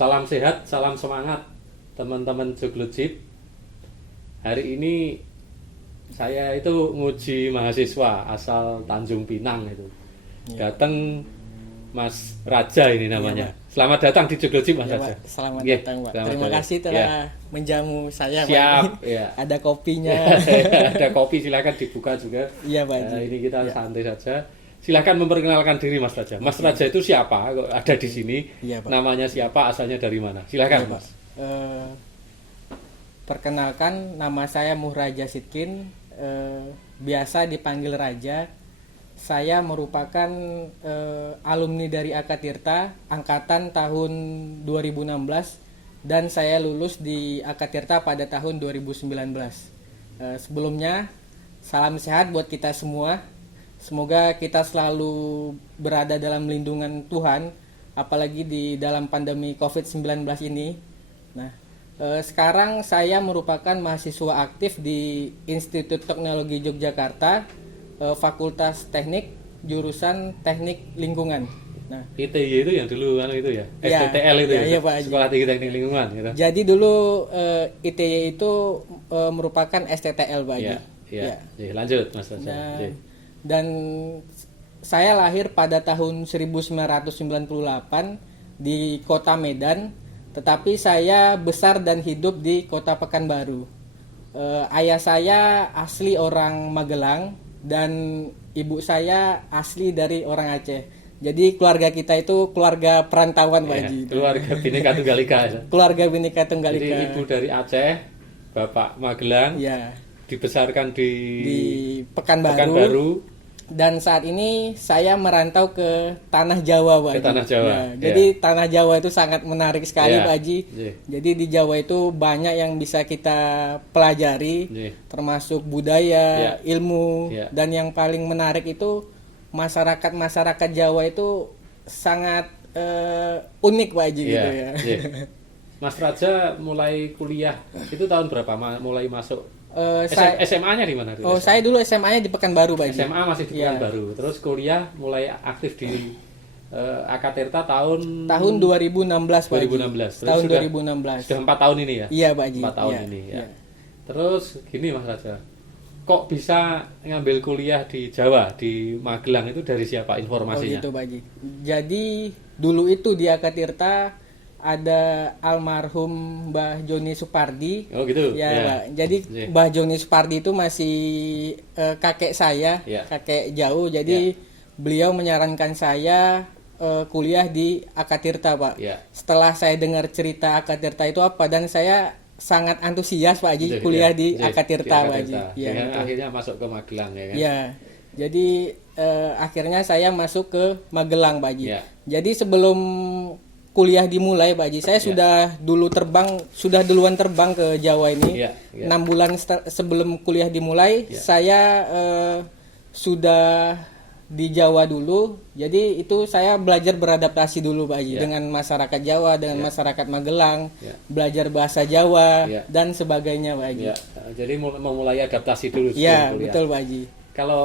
Salam sehat, salam semangat teman-teman Joglojib. Hari ini saya itu nguji mahasiswa asal Tanjung Pinang itu. Datang Mas Raja ini namanya. Selamat datang di Joglojib Mas Raja. Pak. Selamat Yeah, datang Pak. selamat Terima datang. kasih telah menjamu saya Siap, Pak. ya. Ada kopinya. Ada kopi, silakan dibuka juga. Iya Pak. Ini kita santai saja. Silakan memperkenalkan diri Mas Raja. Mas Raja itu siapa? Kok ada di sini? Iya, Pak. Namanya siapa? Asalnya dari mana? Silakan Iya, Mas. Perkenalkan, nama saya Muhraja Sidkin, biasa dipanggil Raja. Saya merupakan alumni dari Akatirta angkatan tahun 2016 dan saya lulus di Akatirta pada tahun 2019. Sebelumnya salam sehat buat kita semua. Semoga kita selalu berada dalam lindungan Tuhan, apalagi di dalam pandemi COVID-19 ini. Nah, sekarang saya merupakan mahasiswa aktif di Institut Teknologi Yogyakarta, Fakultas Teknik, jurusan Teknik Lingkungan. Nah, ITY itu yang dulu itu ya, Ya, STTL itu ya, iya, Pak. Sekolah Tinggi Teknik Lingkungan gitu. jadi dulu ITY itu merupakan STTL Pak Haji. Iya. Ya, lanjut Mas Raja. Nah, Ya. dan saya lahir pada tahun 1998 di Kota Medan, tetapi saya besar dan hidup di Kota Pekanbaru. Ayah saya asli orang Magelang dan ibu saya asli dari orang Aceh. Jadi keluarga kita itu keluarga perantauan Pak Ya, Haji. keluarga Bhinneka Tunggal Ika. Ya. Keluarga Bhinneka Tunggal Jadi Ika. ibu dari Aceh, bapak Magelang, Ya, dibesarkan di Pekanbaru. Pekanbaru. Dan saat ini saya merantau ke Tanah Jawa, Pak Ke Haji. Tanah Jawa, Ya, jadi Tanah Jawa itu sangat menarik sekali, Ya, Pak Haji. ya. Jadi di Jawa itu banyak yang bisa kita pelajari, Ya. termasuk budaya, Ya. ilmu, Ya. dan yang paling menarik itu masyarakat Jawa itu sangat unik, Pak Haji, Iya, gitu ya. iya. Mas Raja mulai kuliah itu tahun berapa? Mulai masuk SMA-nya di mana? Oh, saya dulu SMA-nya di Pekanbaru, Pak Haji. SMA masih di Iya. Pekanbaru. Terus kuliah mulai aktif di Akatirta tahun 2016, Pak Haji. 2016. Terus Tahun sudah- 2016. Sudah 4 tahun ini ya? Iya, Pak Haji. 4 tahun Iya, ini ya. iya. Terus gini Mas Raja, kok bisa ngambil kuliah di Jawa, di Magelang itu dari siapa informasinya? Oh gitu Pak Haji. Jadi dulu itu di Akatirta ada almarhum Mbah Joni Supardi. Oh gitu. Ya, Ya. Pak. Jadi Iya. Mbah Joni Supardi itu masih kakek saya, Ya. kakek jauh. Jadi beliau menyarankan saya kuliah di Akatirta, Pak. Ya. Setelah saya dengar cerita Akatirta itu apa, dan saya sangat antusias Pak Haji Iya, kuliah iya. di Iya, Akatirta, di Pak Haji. Akatirta. Iya, Sehingga betul. akhirnya masuk ke Magelang ya kan? Ya, jadi akhirnya saya masuk ke Magelang, Pak Haji. Ya. Jadi sebelum kuliah dimulai, Pak Haji, saya sudah duluan terbang ke Jawa ini. Ya, ya. 6 bulan sebelum kuliah dimulai, Ya. saya sudah di Jawa dulu. Jadi itu saya belajar beradaptasi dulu, Pak Haji, Ya. dengan masyarakat Jawa, dengan Ya. masyarakat Magelang, Ya. belajar bahasa Jawa Ya. dan sebagainya, Pak Haji. Ya, jadi memulai adaptasi dulu. Iya, sebelum kuliah. betul, Pak Haji. Kalau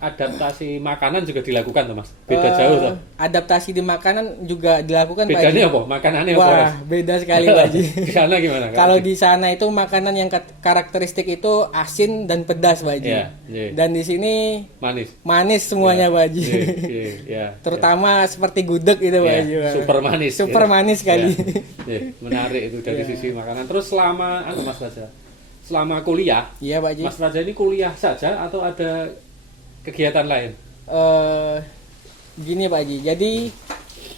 adaptasi makanan juga dilakukan tuh Mas? Beda jauh tuh. Adaptasi di makanan juga dilakukan, Pak Bedanya Haji. apa? Makanannya apa? Wah, Mas? beda sekali, Pak Haji. Di sana gimana? Kalau di sana itu makanan yang karakteristik itu asin dan pedas, Pak Haji. Iya, iya. Dan di sini Manis. manis semuanya, Pak Haji. Iya, iya, iya. Terutama seperti gudeg itu, Pak Iya, Haji. Pak. super manis. Super manis sekali. Iya, iya. Menarik itu dari Iya. sisi makanan. Terus selama Mas Raja, selama kuliah, Iya, Pak Haji. Mas Raja ini kuliah saja atau ada kegiatan lain? Gini, Pak Haji. Jadi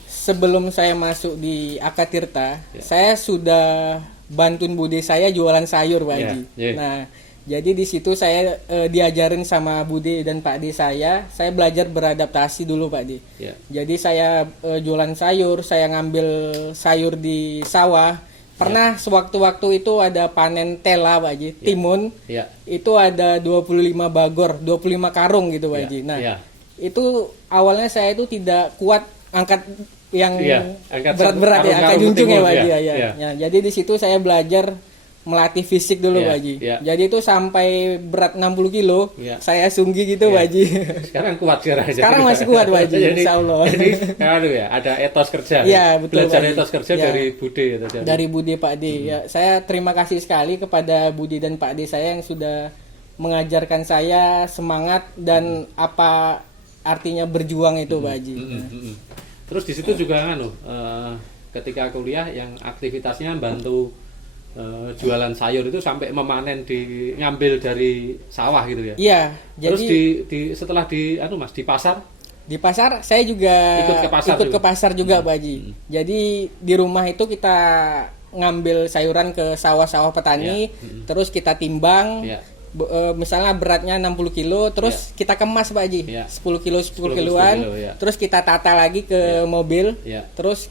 sebelum saya masuk di Akatirta, Ya. saya sudah bantuin bude saya jualan sayur, Pak Ya, Haji. ya. Nah, jadi di situ saya diajarin sama bude dan Pak D saya belajar beradaptasi dulu, Pak D. Ya. Jadi saya jualan sayur, saya ngambil sayur di sawah. Pernah sewaktu-waktu itu ada panen tela, Pak Haji, timun. Ya. Itu ada 25 bagor, 25 karung gitu, Pak Ya, Haji. Nah, ya. itu awalnya saya itu tidak kuat angkat yang Iya, angkat berat-berat ya, karung-karung angkat junjung ya, timun, Pak Haji. ya, Ya, ya. Ya, jadi di situ saya belajar melatih fisik dulu Iya, Pak Haji. iya. Jadi itu sampai berat 60 kilo, Iya. saya sunggi gitu Iya. Pak Haji. Sekarang kuat sekarang. Sekarang masih kuat, Pak Haji, Jadi, insya Allah. Jadi ya, ada etos kerja. Iya, betul, Belajar Pak Haji. etos kerja Iya. dari Bude gitu. Jadi. Dari Budi Pak Ade. Ya, saya terima kasih sekali kepada Budi dan Pak Ade saya yang sudah mengajarkan saya semangat dan apa artinya berjuang itu Pak Haji. Terus di situ juga ketika kuliah yang aktivitasnya bantu jualan sayur itu sampai memanen ngambil dari sawah gitu ya. Iya, Terus jadi setelah Mas di pasar. di pasar saya juga Ikut ke pasar juga? Pak Haji. Jadi di rumah itu kita ngambil sayuran ke sawah-sawah petani, terus kita timbang. Iya. Misalnya beratnya 60 kilo, terus kita kemas Pak Haji, Iya. 10 kilo 10 10 kiloan, kilo, iya. terus kita tata lagi ke mobil, Iya. terus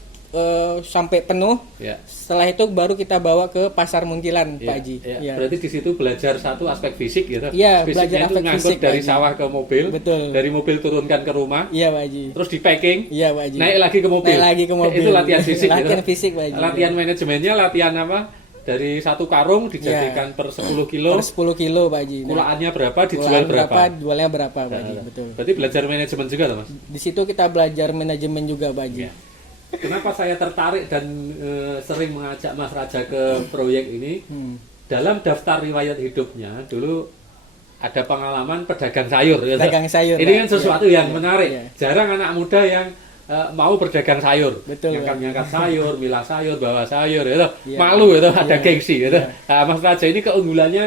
sampai penuh. Ya. Setelah itu baru kita bawa ke pasar Muntilan Pak Haji. Ya. Iya. Berarti di situ belajar satu aspek fisik gitu. Iya, Fisiknya belajar itu aspek ngangkut fisik, dari Pak Haji. sawah ke mobil, Betul. dari mobil turunkan ke rumah, Iya Pak Haji. terus di packing, Iya Pak Haji. naik lagi ke mobil. Naik lagi ke mobil. Itu latihan fisik. Latihan gitu. fisik, Pak Haji. Latihan manajemennya, latihan apa? Dari satu karung dijadikan per 10 kilo. Per 10 kilo Pak Haji. Nah, Kulaannya berapa, dijual kulaan berapa? jualnya berapa Pak Haji. Betul. Berarti belajar manajemen juga loh Mas. Di situ kita belajar manajemen juga Pak Haji. Ya. Kenapa saya tertarik dan sering mengajak Mas Raja ke proyek ini? Dalam daftar riwayat hidupnya dulu ada pengalaman pedagang sayur. Ya, Pedagang sayur, ini Pak. kan sesuatu Iya. yang menarik. Iya. Jarang anak muda yang mau berdagang sayur, Betul, Pak. ngangkat sayur, milah sayur, bawa sayur, gitu. Iya. Malu itu ada Iya. gengsi, gitu. Iya. Nah, Mas Raja ini keunggulannya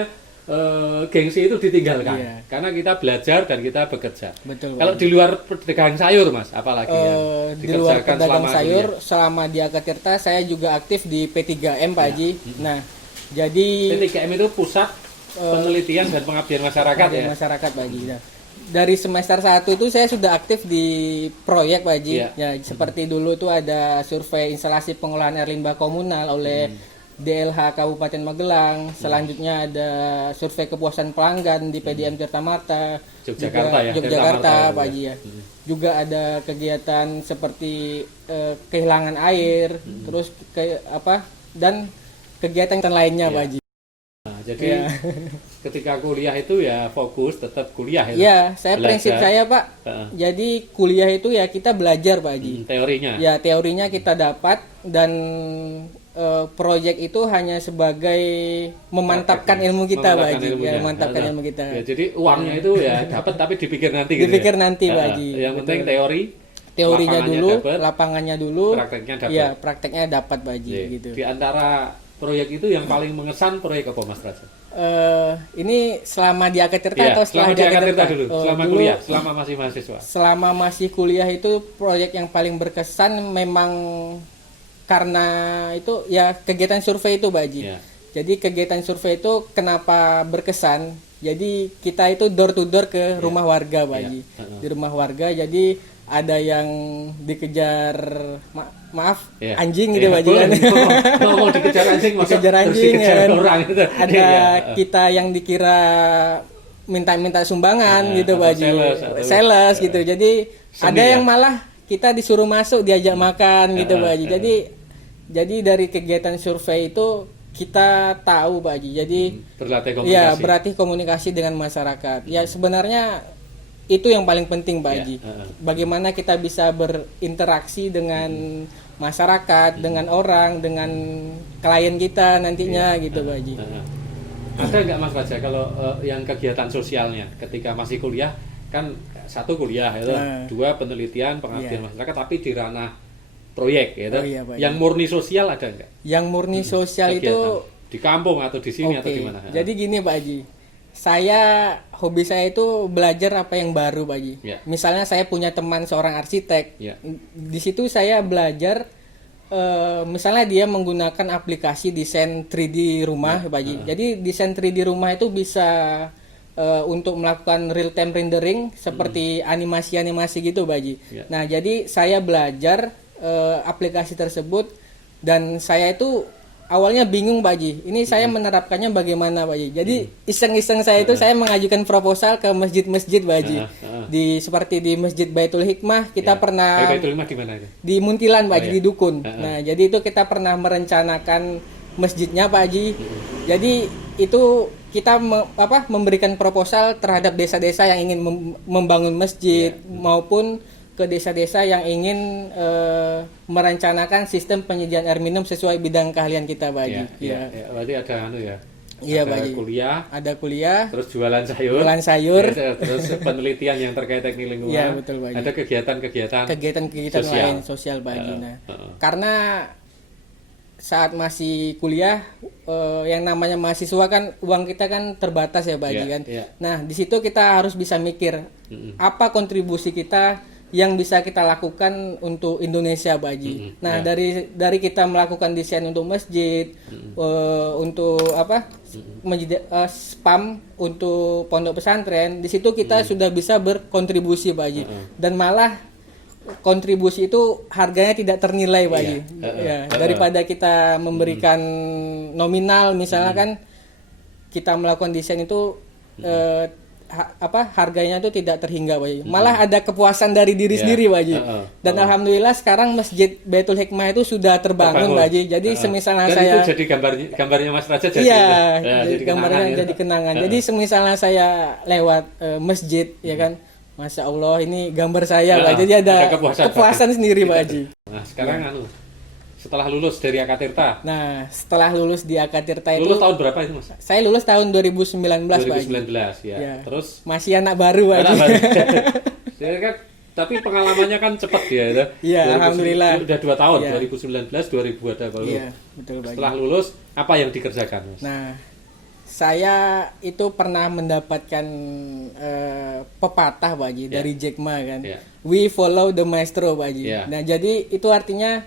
gengsi itu ditinggalkan, Iya. karena kita belajar dan kita bekerja. Betul. Kalau Pak. di luar pedagang sayur, Mas, apalagi yang Di luar dikerjakan pedagang selama sayur kuliah? selama di Akatirta saya juga aktif di P3M Pak Ya. Haji. Nah, jadi P3M itu pusat penelitian dan pengabdian masyarakat di ya. masyarakat Pak Haji. Nah, dari semester 1 itu saya sudah aktif di proyek Pak Haji. Iya. Ya, seperti dulu tuh ada survei instalasi pengolahan air limbah komunal oleh DLH Kabupaten Magelang. Selanjutnya ada survei kepuasan pelanggan di PDM Tirta Marta. Yogyakarta ya, Yogyakarta Tirta Marta Pak ya. Haji ya. Juga ada kegiatan seperti kehilangan air, terus dan kegiatan lainnya Iya. Pak Haji. Nah, jadi Iya. ketika kuliah itu ya fokus tetap kuliah ya. Iya, saya Belajar. prinsip saya Pak. Heeh. Jadi kuliah itu ya kita belajar Pak Haji. Teorinya. Ya teorinya kita dapat dan proyek itu hanya sebagai memantapkan ilmu kita Pak Memantapkan Haji. Ya, ilmunya. memantapkan Nah, ilmu kita. Ya, jadi uangnya itu ya dapat tapi dipikir nanti gitu. Dipikir ya. nanti, Pak Heeh. Haji. Yang penting Betul. teori, Teorinya lapangannya dulu, dapat, lapangannya dulu. prakteknya dapat. Iya, prakteknya dapat Pak Haji Iya. gitu. Di antara proyek itu yang paling mengesan proyek apa Mas Raja? Ini selama di Akatirta Iya, atau setelah selama di Akatirta dulu, Oh, selama dulu, kuliah, selama masih mahasiswa. Selama masih kuliah itu proyek yang paling berkesan memang karena itu ya kegiatan survei itu Pak Haji. Iya. Jadi kegiatan survei itu kenapa berkesan? Jadi kita itu door to door ke rumah warga Pak Iya. Haji. Heeh. Di rumah warga jadi ada yang dikejar maaf Iya. anjing gitu Iya, Pak Haji. boleh. Mau dikejar anjing, masa Dikejar terus anjing dikejar kan. orang gitu. Ada Iya. kita yang dikira minta sumbangan Iya, gitu atau Pak Haji. Sales gitu. Jadi Seni ada ya? yang malah kita disuruh masuk diajak makan gitu Iya, Pak Haji. iya. Jadi dari kegiatan survei itu kita tahu Pak Haji. Jadi Berlatih komunikasi. ya berarti komunikasi dengan masyarakat. Ya sebenarnya itu yang paling penting Pak Iya, Haji. heeh. Bagaimana kita bisa berinteraksi dengan masyarakat, dengan orang, dengan klien kita nantinya gitu Pak Haji. Heeh. Ada nggak Mas Raja kalau yang kegiatan sosialnya ketika masih kuliah kan satu kuliah itu, Nah. dua penelitian pengabdian Iya. masyarakat tapi di ranah proyek gitu. Oh, iya, Pak. Yang murni sosial ada nggak? Yang murni sosial itu Kegiatan? Di kampung atau di sini atau oke. di mana? Jadi gini Pak Haji. Hobi saya itu belajar apa yang baru Pak Haji. Ya. Misalnya saya punya teman seorang arsitek. Ya. Di situ saya belajar misalnya dia menggunakan aplikasi desain 3D rumah Pak Haji. Jadi desain 3D rumah itu bisa untuk melakukan real time rendering seperti animasi-animasi gitu Pak Haji. Ya. Nah, jadi saya belajar aplikasi tersebut dan saya itu awalnya bingung Pak Haji. Ini saya menerapkannya bagaimana Pak Haji. Jadi iseng-iseng saya itu saya mengajukan proposal ke masjid-masjid Pak Haji. Seperti di Masjid Baitul Hikmah kita pernah Baitul Hikmah di mana itu? di Muntilan Pak Haji, iya. di Dukun. Nah, jadi itu kita pernah merencanakan masjidnya Pak Haji. Jadi itu kita memberikan proposal terhadap desa-desa yang ingin membangun masjid maupun ke desa-desa yang ingin merencanakan sistem penyediaan air minum sesuai bidang keahlian kita Pak Haji. Berarti ada ya. Iya, ada Pak Haji. Ada kuliah, terus jualan sayur. Terus penelitian yang terkait teknik lingkungan. Iya, betul, Pak Haji. Ada kegiatan sosial. Lain sosial Pak Haji. Karena saat masih kuliah yang namanya mahasiswa kan uang kita kan terbatas ya Pak Haji kan. Nah, di situ kita harus bisa mikir apa kontribusi kita yang bisa kita lakukan untuk Indonesia Pak Haji. Nah, dari kita melakukan desain untuk masjid, untuk spam untuk pondok pesantren, di situ kita sudah bisa berkontribusi Pak Haji. Dan malah kontribusi itu harganya tidak ternilai Pak Haji. Daripada kita memberikan nominal misalnya kan kita melakukan desain itu harganya itu tidak terhingga Pak Haji. Malah ada kepuasan dari diri sendiri Pak Haji. Dan alhamdulillah sekarang Masjid Baitul Hikmah itu sudah terbangun Pak Haji. Jadi semisalnya saya itu jadi gambarnya Mas Raja jadi jadi gambarnya jadi kenangan. Jadi semisalnya saya lewat masjid ya kan, Masya Allah ini gambar saya Pak. Jadi ada kepuasan sendiri Pak Haji. Nah, sekarang setelah lulus dari Akatirta. Nah, setelah lulus di Akatirta itu. Lulus tahun berapa itu, Mas? Saya lulus tahun 2019, Pak. 2019 ya. Terus masih anak baru, Pak. Jadi kan tapi pengalamannya kan cepat ya. Iya, alhamdulillah. Sudah 2 tahun, 2019, 2000 ada baru. Iya, betul, Pak. Setelah lulus, apa yang dikerjakan, Mas? Nah, saya itu pernah mendapatkan pepatah Pak Haji dari Jack Ma kan. We follow the maestro Pak Haji. Nah, jadi itu artinya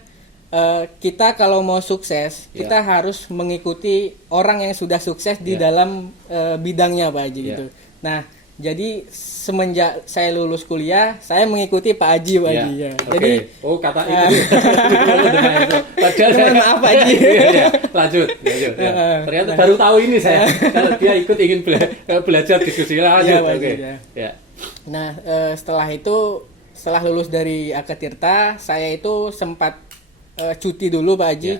kita kalau mau sukses, kita harus mengikuti orang yang sudah sukses di dalam bidangnya Pak Haji gitu. Nah, jadi semenjak saya lulus kuliah, saya mengikuti Pak Haji Pak Haji. Jadi kata itu. Padahal maaf Pak Haji. Lanjut. Ternyata baru tahu ini saya. Kalau dia ingin belajar diskusi lanjut. Nah, setelah lulus dari Akatirta, saya itu sempat cuti dulu Pak Haji.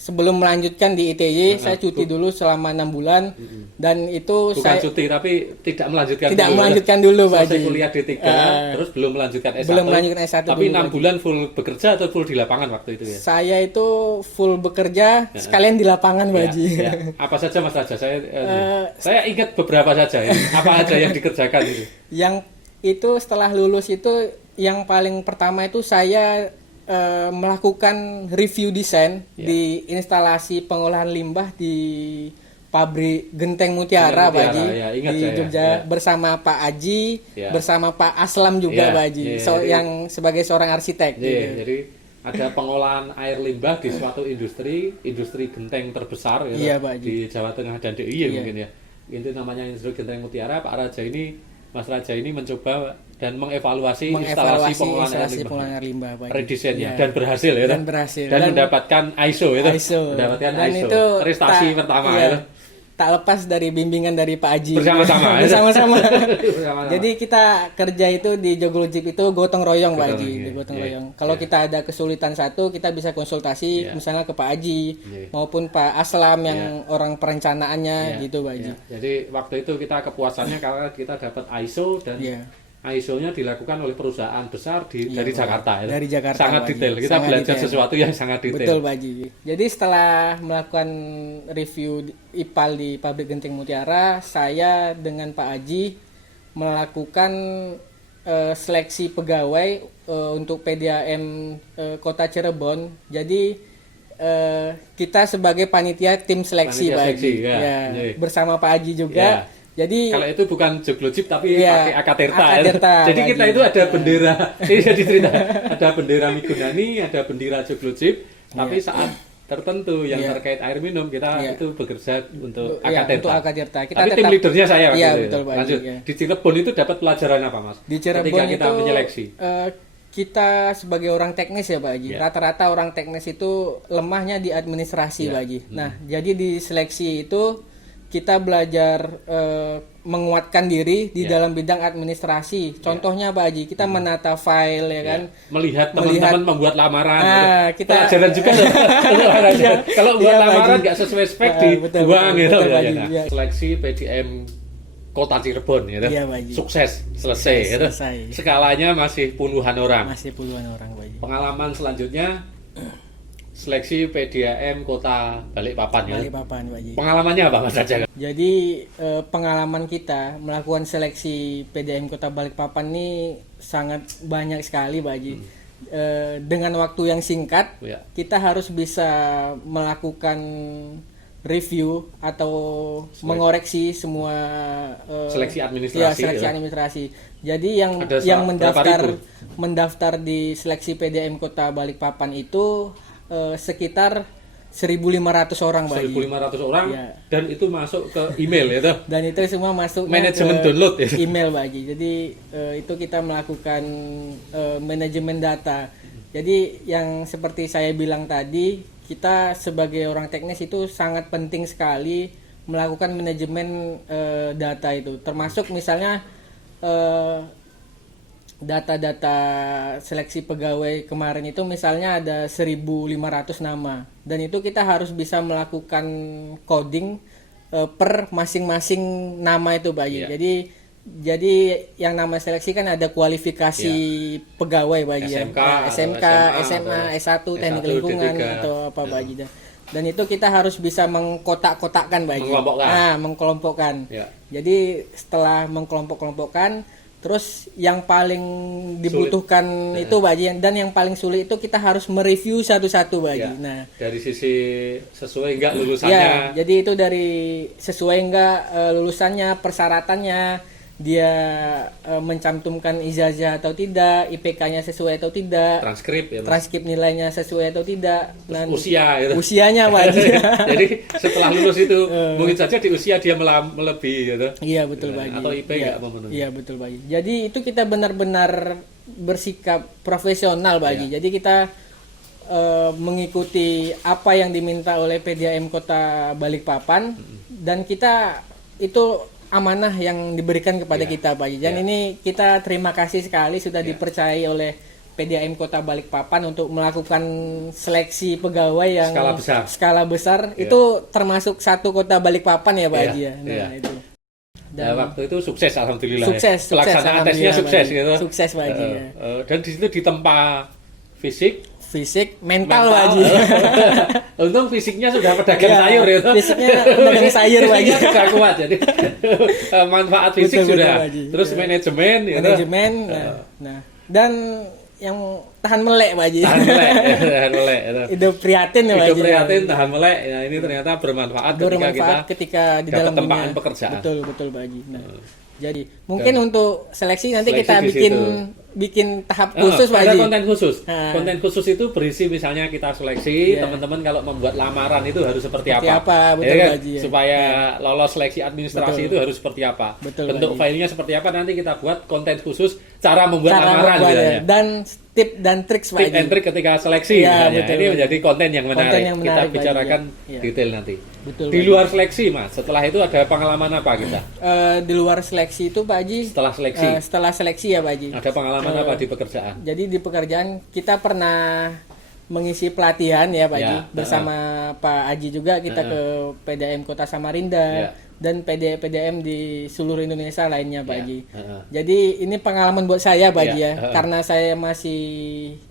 Sebelum melanjutkan di ITY, saya cuti dulu selama 6 bulan. Dan itu bukan cuti tapi tidak melanjutkan dulu Pak Haji. Selesai kuliah D3, terus belum melanjutkan S1. Belum melanjutkan S1. Tapi 6 bulan full bekerja atau full di lapangan waktu itu ya? Saya itu full bekerja sekalian di lapangan Pak Haji. Apa saja Mas Raja? Saya ingat beberapa saja ya. Apa aja yang dikerjakan itu? Yang itu setelah lulus itu yang paling pertama itu saya melakukan review desain di instalasi pengolahan limbah di pabrik Genteng Mutiara Pak Haji di Jogja bersama Pak Haji, bersama Pak Aslam juga Pak Haji, yang sebagai seorang arsitek. Jadi ada pengolahan air limbah di suatu industri genteng terbesar di Jawa Tengah dan DIY mungkin ya. Itu namanya industri Genteng Mutiara. Mas Raja ini mencoba dan mengevaluasi instalasi pengolahan air limbah, redesainnya dan berhasil dan mendapatkan ISO itu. Mendapatkan ISO. Prestasi pertama itu. Tak lepas dari bimbingan dari Pak Haji. Bersama-sama. Jadi kita kerja itu di Joglojip itu gotong royong Pak Haji, gotong royong. Kalau kita ada kesulitan satu, kita bisa konsultasi misalnya ke Pak Haji maupun Pak Aslam yang orang perencanaannya gitu Pak Haji. Jadi waktu itu kita kepuasannya karena kita dapat ISO dan ISO-nya dilakukan oleh perusahaan besar dari Jakarta ya. Dari Jakarta. Sangat detail. Kita belajar sesuatu yang sangat detail. Betul Pak Haji. Jadi setelah melakukan review IPAL di pabrik Genteng Mutiara, saya dengan Pak Haji melakukan seleksi pegawai untuk PDAM Kota Cirebon. Jadi kita sebagai panitia tim seleksi Pak Haji. Bersama Pak Haji juga. Jadi kalau itu bukan Joglojip tapi pakai Akatirta. Jadi kita itu ada bendera. Ini jadi cerita. Ada bendera Migunani, ada bendera Joglojip. Tapi saat tertentu yang terkait air minum kita itu bekerja untuk Akatirta. Tapi tim leadernya saya waktu itu. Lanjut. Di Cirebon itu dapat pelajaran apa Mas? Di Cirebon ketika kita menyeleksi. Kita sebagai orang teknis ya Pak Haji. Rata-rata orang teknis itu lemahnya di administrasi Pak Haji. Nah, jadi di seleksi itu kita belajar menguatkan diri di dalam bidang administrasi. Contohnya Pak Haji, kita menata file ya kan. Melihat teman-teman membuat lamaran. Kita pelajaran juga loh. Kalau buat lamaran nggak sesuai spek dibuang gitu. Seleksi PDM Kota Cirebon gitu. Sukses, selesai gitu. Skalanya masih puluhan orang. Pak Haji. Pengalaman selanjutnya seleksi PDAM Kota Balikpapan ya. Balikpapan, Pak Haji. Pengalamannya apa Mas Raja? Jadi pengalaman kita melakukan seleksi PDAM Kota Balikpapan ini sangat banyak sekali, Pak Haji. Dengan waktu yang singkat, kita harus bisa melakukan review atau mengoreksi semua seleksi administrasi. Seleksi administrasi. Jadi yang mendaftar di seleksi PDAM Kota Balikpapan itu sekitar 1.500 orang, Pak. 1.500 orang dan itu masuk ke email ya toh. Dan itu semua masuk manajemen download ya. Email, Pak. Jadi itu kita melakukan manajemen data. Jadi yang seperti saya bilang tadi, kita sebagai orang teknis itu sangat penting sekali melakukan manajemen data itu. Termasuk misalnya data-data seleksi pegawai kemarin itu misalnya ada 1.500 nama, dan itu kita harus bisa melakukan coding per masing-masing nama itu, Pak. Jadi yang nama seleksi kan ada kualifikasi pegawai, Pak. SMK, SMA, S1, teknik lingkungan atau apa, Pak. Dan itu kita harus bisa mengkotak-kotakkan, Pak. Mengkelompokkan. Jadi setelah mengkelompok-kelompokkan, terus yang paling dibutuhkan sulit. Itu, Pak Haji, dan yang paling sulit itu kita harus mereview satu-satu, Pak Haji. Nah, dari sisi sesuai enggak lulusannya. Jadi itu dari sesuai enggak lulusannya, persyaratannya, dia mencantumkan ijazah atau tidak, IPK-nya sesuai atau tidak, transkrip nilainya sesuai atau tidak, dan usia gitu. Usianya, Pak Haji. Jadi setelah lulus itu mungkin saja di usia dia melebihi gitu. Iya, betul, Pak Haji. Atau IP enggak memenuhi. Iya, betul, Pak Haji. Jadi itu kita benar-benar bersikap profesional, Pak Haji. Jadi kita mengikuti apa yang diminta oleh PDAM Kota Balikpapan, dan kita itu amanah yang diberikan kepada kita, Pak Haji. Dan ini kita terima kasih sekali sudah dipercayai oleh PDAM Kota Balikpapan untuk melakukan seleksi pegawai yang skala besar. Itu termasuk satu Kota Balikpapan ya, Pak Haji. Itu. Dan waktu itu sukses, alhamdulillah. Pelaksanaan tesnya sukses gitu. Sukses, Pak Haji. Dan di situ ditempa fisik, mental, Pak Haji. Untung fisiknya sudah pedagang sayur ya. Fisiknya pedagang sayur, Pak Haji. Sudah kuat, jadi manfaat fisik sudah. Terus manajemen. Nah, dan yang tahan melek, Pak Haji. Tahan melek. Hidup prihatin ya, Pak Haji. Hidup prihatin, tahan melek. Ya, ini ternyata bermanfaat ketika kita dalam tempaan pekerjaan. Betul, Pak Haji. Nah, jadi mungkin untuk seleksi nanti kita bikin tahap khusus, Pak Haji. Ada konten khusus. Konten khusus itu berisi misalnya kita seleksi teman-teman kalau membuat lamaran itu harus seperti apa. Betul, Pak Haji. Supaya lolos seleksi administrasi itu harus seperti apa. Bentuk filenya seperti apa, nanti kita buat konten khusus cara membuat lamaran dan tip dan trik, Pak Haji. Tip and trik ketika seleksi ini menjadi konten yang menarik. Kita bicarakan detail nanti. Di luar seleksi, Mas, setelah itu ada pengalaman apa kita? Di luar seleksi itu, Pak Haji. Setelah seleksi ya, Pak Haji. Ada pengalaman apa di pekerjaan? Jadi di pekerjaan kita pernah mengisi pelatihan ya, Pak Haji. Bersama Pak Haji juga kita ke PDAM Kota Samarinda dan PDAM di seluruh Indonesia lainnya, Pak Haji. Jadi ini pengalaman buat saya, Pak Haji, karena saya masih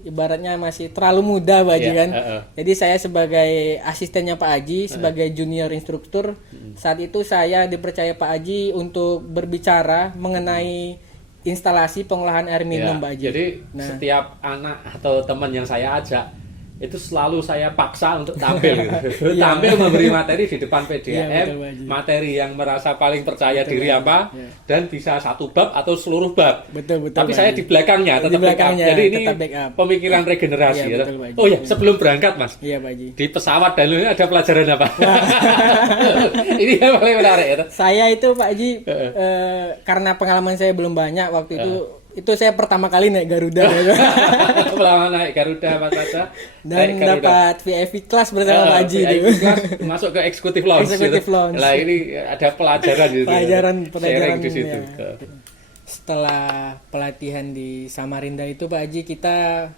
ibaratnya masih terlalu muda, Pak Haji kan. Jadi saya sebagai asistennya Pak Haji, sebagai junior instruktur, saat itu saya dipercaya Pak Haji untuk berbicara mengenai instalasi pengolahan air minum, Pak Haji. Jadi setiap anak atau teman yang saya ajak itu selalu saya paksa untuk tampil gitu. Tampil memberi materi di depan PDAM, materi yang merasa paling percaya diri apa, dan bisa satu bab atau seluruh bab. Tapi saya di belakangnya tetap backup. Jadi ini pemikiran regenerasi ya. Oh ya, sebelum berangkat, Mas. Iya, Pak Haji. Di pesawat dan lain ada pelajaran apa? Ini yang paling menarik ya. Saya itu, Pak Haji, karena pengalaman saya belum banyak waktu itu saya pertama kali naik Garuda. Pengalaman naik Garuda Mas Raja. Dan naik Garuda. dapat VIP kelas bersama Pak Haji. VIP kelas masuk ke eksekutif lounge. Executive lounge. Lah ini ada pelajaran gitu. Pelajaran Sharing di situ. ya. Setelah pelatihan di Samarinda itu Pak Haji, kita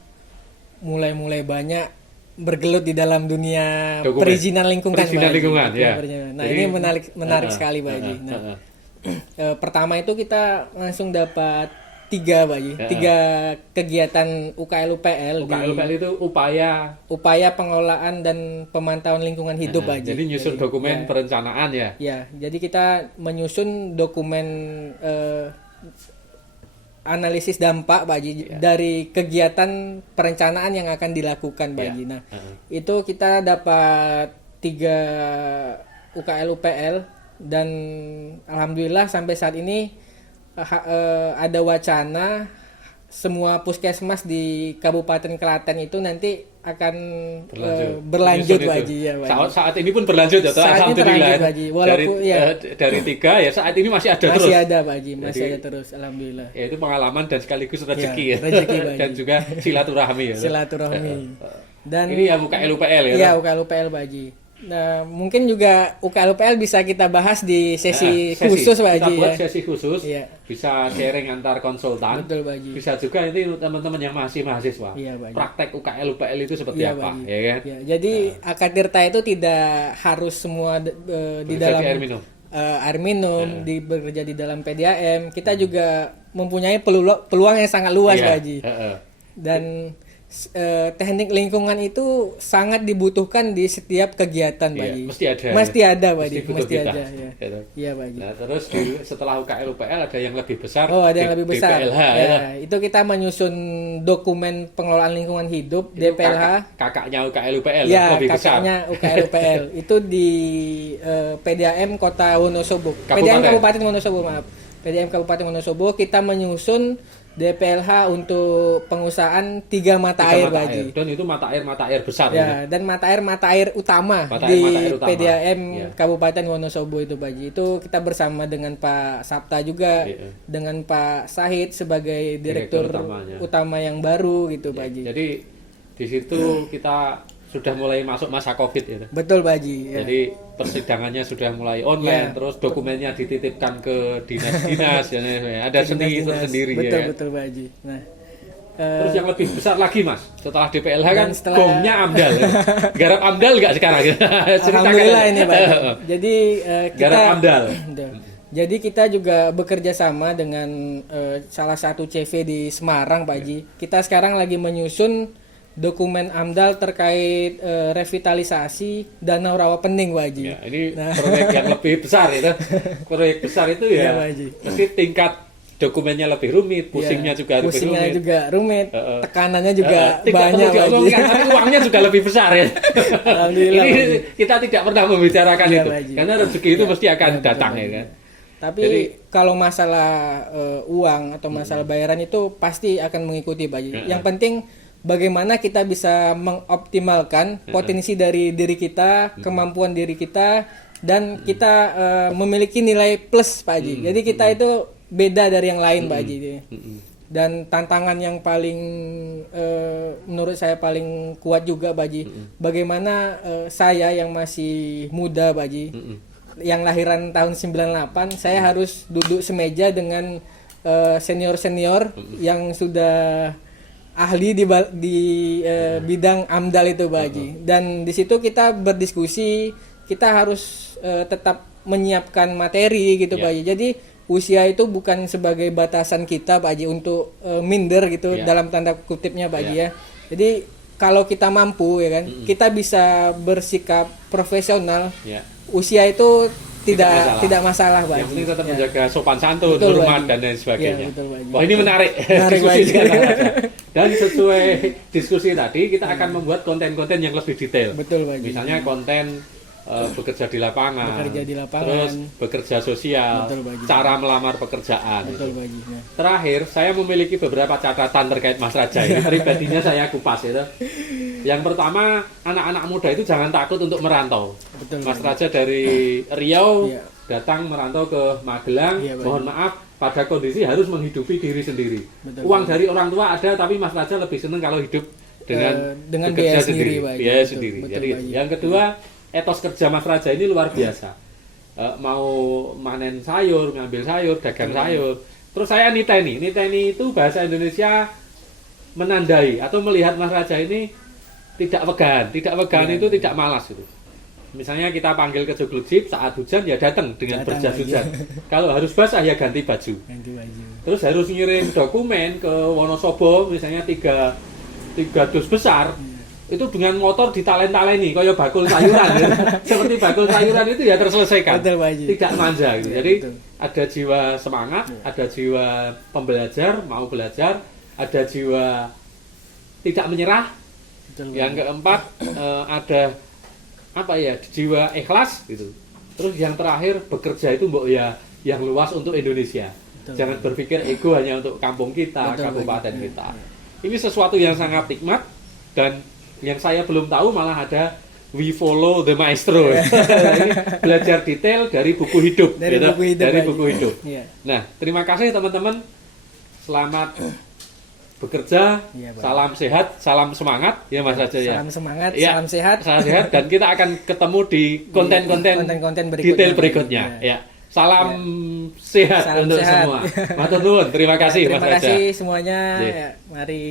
mulai banyak bergelut di dalam dunia Dokumen. perizinan lingkungan. Perizinan Pak Haji. lingkungan, ya. Nah, Jadi, ini menarik sekali Pak Haji. Nah, pertama itu kita langsung dapat 3 Pak Haji. 3 kegiatan UKL-UPL UKL itu upaya pengelolaan dan pemantauan lingkungan hidup Pak Haji. Jadi nyusun dokumen perencanaan ya. Ya, jadi kita menyusun dokumen analisis dampak Pak Haji dari kegiatan perencanaan yang akan dilakukan Pak Haji. Nah, itu kita dapat 3 UKL-UPL dan alhamdulillah sampai saat ini ada wacana semua puskesmas di Kabupaten Klaten itu nanti akan berlanjut Pak Haji ya Pak Haji. Saat ini pun berlanjut ya, saat ini terlanjut Pak Haji. Walaupun dari 3 ya saat ini masih ada terus. Masih ada Pak Haji, masih ada terus alhamdulillah. Ya itu pengalaman dan sekaligus rezeki ya. Rezeki Pak Haji. Dan juga silaturahmi ya. Silaturahmi. Dan ini ya UKL-UPL ya. Iya, UKL-UPL Pak Haji. Nah, mungkin juga UKL-UPL bisa kita bahas di sesi khusus Pak Haji. Kita buat ya. sesi khusus. Iya. Bisa sharing antar konsultan. Betul Pak Haji. Bisa juga nanti teman-teman yang masih mahasiswa. Iya, Pak Haji. Praktek UKL-UPL itu seperti Iya, apa, Pak Haji. ya kan? Ya, jadi Akatirta itu tidak harus semua di dalam air minum. Air minum, bekerja di dalam PDAM. Kita juga mempunyai peluang yang sangat luas Pak Haji. Dan teknik lingkungan itu sangat dibutuhkan di setiap kegiatan Pak Haji. Mesti ada. Mesti ada Pak Haji, mesti kita. ada ya. Iya Pak Haji. Nah, terus setelah UKL-UPL ada yang lebih besar. Oh, ada yang lebih besar. DPLH ya. Itu kita menyusun dokumen pengelolaan lingkungan hidup itu DPLH. Kakaknya UKL-UPL Ya, lebih besar. kakaknya UKL-UPL. Itu di PDAM Kota Wonosobo. PDAM Kabupaten Wonosobo, maaf. PDAM Kabupaten Wonosobo kita menyusun DPLH untuk pengusahaan 3 mata air Pak Haji. Dan itu mata air besar ya, dan mata air utama di PDAM Kabupaten Wonosobo itu Pak Haji. Itu kita bersama dengan Pak Sabta juga, dengan Pak Sahid sebagai direktur utama yang baru gitu Pak Haji. Jadi di situ kita sudah mulai masuk masa Covid ya. Betul Pak Haji. Ya. Jadi persidangannya sudah mulai online, terus dokumennya dititipkan ke dinas-dinas ya. Ada seni tersendiri betul, ya. Betul Pak Haji. Nah, terus yang lebih besar lagi Mas, setelah DPLH kan gongnya AMDAL. Garap AMDAL enggak sekarang? Alhamdulillah ini Pak Haji. Jadi kita Garap AMDAL. Jadi kita juga bekerja sama dengan salah satu CV di Semarang Pak Haji. Kita sekarang lagi menyusun dokumen AMDAL terkait revitalisasi Danau Rawa Pening Pak Haji. Ya, ini proyek yang lebih besar itu. Proyek besar itu ya, mesti tingkat dokumennya lebih rumit, pusingnya juga rumit, tekanannya juga banyak Pak Haji. Tapi uangnya juga lebih besar ya. Alhamdulillah. Ini kita tidak pernah membicarakan itu, Pak Haji. karena rezeki itu mesti akan datang ya kan. Tapi kalau masalah uang atau masalah bayaran itu pasti akan mengikuti Pak Haji. Yang penting bagaimana kita bisa mengoptimalkan potensi dari diri kita, kemampuan diri kita, dan kita memiliki nilai plus Pak Haji. Jadi kita itu beda dari yang lain Pak Haji. Dan tantangan yang paling menurut saya paling kuat juga Pak Haji, bagaimana saya yang masih muda Pak Haji, yang lahiran tahun 98, saya harus duduk semeja dengan senior-senior yang sudah ahli di bidang AMDAL itu Pak Haji. Dan di situ kita berdiskusi, kita harus tetap menyiapkan materi gitu Pak Haji. Jadi usia itu bukan sebagai batasan kita Pak Haji untuk minder gitu dalam tanda kutipnya Pak Haji ya. Jadi kalau kita mampu ya kan, kita bisa bersikap profesional. Usia itu tidak masalah Pak Haji. Yang penting tetap menjaga sopan santun, hormat dan lain sebagainya. Wah, ini menarik. Diskusi dan sesuai diskusi tadi kita akan membuat konten-konten yang lebih detail. Betul Pak Haji. Misalnya konten bekerja di lapangan, terus bekerja sosial, cara melamar pekerjaan. Betul Pak Haji. Terakhir, saya memiliki beberapa catatan terkait Mas Raja ini. Pribadinya saya kupas ya. Yang pertama, anak-anak muda itu jangan takut untuk merantau. Mas Raja dari Riau datang merantau ke Magelang. Mohon maaf, pada kondisi harus menghidupi diri sendiri. Betul. Uang dari orang tua ada, tapi Mas Raja lebih senang kalau hidup dengan biaya bekerja sendiri, sendiri, Pak. biaya Betul, sendiri. betul, Jadi Pak Haji. yang kedua, etos kerja Mas Raja ini luar biasa. Mau manen sayur, ngambil sayur, dagang sayur. Terus saya niteni itu bahasa Indonesia menandai atau melihat Mas Raja ini tidak wegan itu tidak malas itu. Misalnya kita panggil ke Joglejip saat hujan ya datang dengan berjas hujan. Kalau harus basah ya ganti baju. Terus harus ngirim dokumen ke Wonosobo misalnya tiga dus besar. Itu dengan motor ditalen-taleni kayak bakul sayuran ya. Seperti bakul sayuran itu ya terselesaikan. Betul, Pak Haji. Tidak manja gitu. Ya, Jadi betul. ada jiwa semangat, ada jiwa pembelajar, mau belajar, ada jiwa tidak menyerah. Betul, Yang keempat ada jiwa ikhlas gitu. Terus yang terakhir bekerja itu mbok ya yang luas untuk Indonesia. Betul. Jangan berpikir ego hanya untuk kampung kita, Betul, kabupaten Pak. kita. Ini sesuatu yang sangat nikmat dan yang saya belum tahu malah ada we follow the maestro. Ini belajar detail dari buku hidup, Dari gitu. buku hidup, Dari Pak. buku hidup. Iya. Nah, terima kasih teman-teman. Selamat bekerja, Iya, Pak. salam sehat, salam semangat ya Mas Raja ya. Salam semangat, Ya, salam sehat. salam sehat dan kita akan ketemu di konten-konten Konten-konten berikutnya. detail berikutnya. Ya. Ya. Salam sehat Salam untuk sehat. semua. Matur nuwun, terima kasih Mas Terima Raja. kasih semuanya. Iya. Ya, mari.